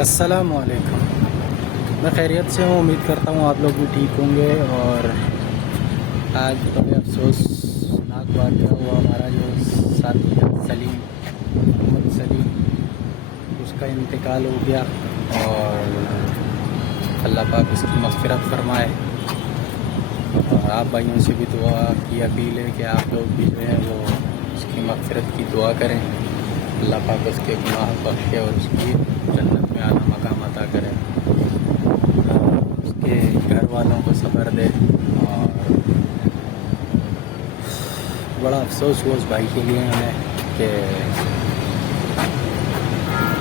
السلام علیکم. میں خیریت سے ہوں، امید کرتا ہوں آپ لوگ بھی ٹھیک ہوں گے. اور آج بڑے افسوسناک واقعہ ہوا. ہمارا جو ساتھی ہے سلیم، محمد سلیم، اس کا انتقال ہو گیا. اور اللہ پاک اس کی مغفرت فرمائے. اور آپ بھائیوں سے بھی دعا کی اپیل ہے کہ آپ لوگ بھی جو ہیں وہ اس کی مغفرت کی دعا کریں. اللہ پاک اس کے گناہ بخشے اور اس کی جنت میں اعلیٰ مقام عطا کرے. اس کے گھر والوں کو صبر دے. اور بڑا افسوس ہوا اس بھائی کے لیے ہمیں کہ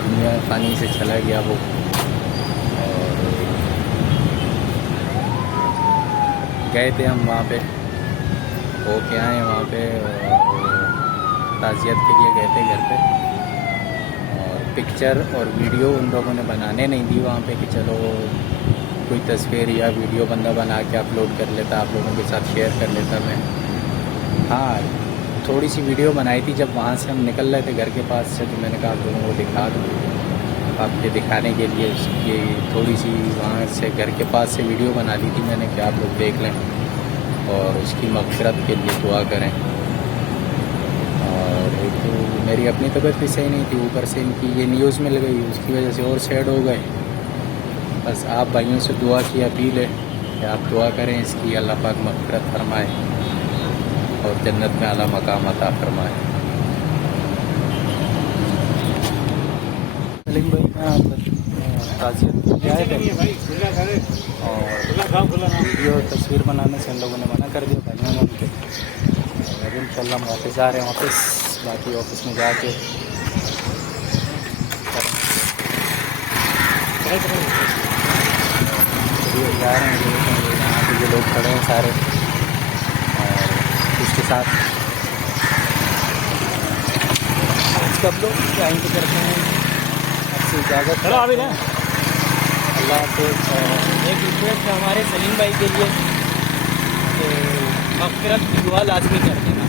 دنیا فانی سے چلا گیا وہ. اور گئے تھے ہم وہاں پہ، ہو کے آئے وہاں پہ، اور تعزیت کے لیے گئے تھے گھر پہ. اور پکچر اور ویڈیو ان لوگوں نے بنانے نہیں دی وہاں پہ کہ چلو کوئی تصویر یا ویڈیو بندہ بنا کے اپلوڈ کر لیتا، آپ لوگوں کے ساتھ شیئر کر لیتا میں. ہاں تھوڑی سی ویڈیو بنائی تھی جب وہاں سے ہم نکل رہے تھے گھر کے پاس سے، تو میں نے کہا آپ لوگوں کو دکھا دوں آپ کے دکھانے کے لیے. یہ تھوڑی سی وہاں سے گھر کے پاس سے ویڈیو بنا لی تھی میں نے کہ آپ لوگ دیکھ لیں اور اس کی مغفرت کے لیے دعا کریں. اور ایک تو میری اپنی طبیعت بھی صحیح نہیں تھی، اوپر سے ان کی یہ نیوز مل گئی، اس کی وجہ سے اور سیڈ ہو گئے. بس آپ بھائیوں سے دعا کی اپیل ہے کہ آپ دعا کریں اس کی، اللہ پاک مغفرت فرمائے اور جنت میں اعلیٰ مقام عطا فرمائے. سلیم بھائی تعزیت کے لیے آئے تھے اور ویڈیو تصویر بنانے سے ان لوگوں نے منع کر دیا بھائیوں نے ان کے. اب ان شاء اللہ ہم واپس آ رہے ہیں واپس، باقی آفس میں جا کے جا رہے ہیں. یہاں پہ جو لوگ کھڑے ہیں سارے، اور اس کے ساتھ سب لوگ ٹائم پہ کرتے ہیں. آپ سے اجازت ہے. اللہ حافظ. ایک ریکویسٹ ہے ہمارے سلیم بھائی کے لیے کہ مغفرت کی دعا لازمی کر دینا.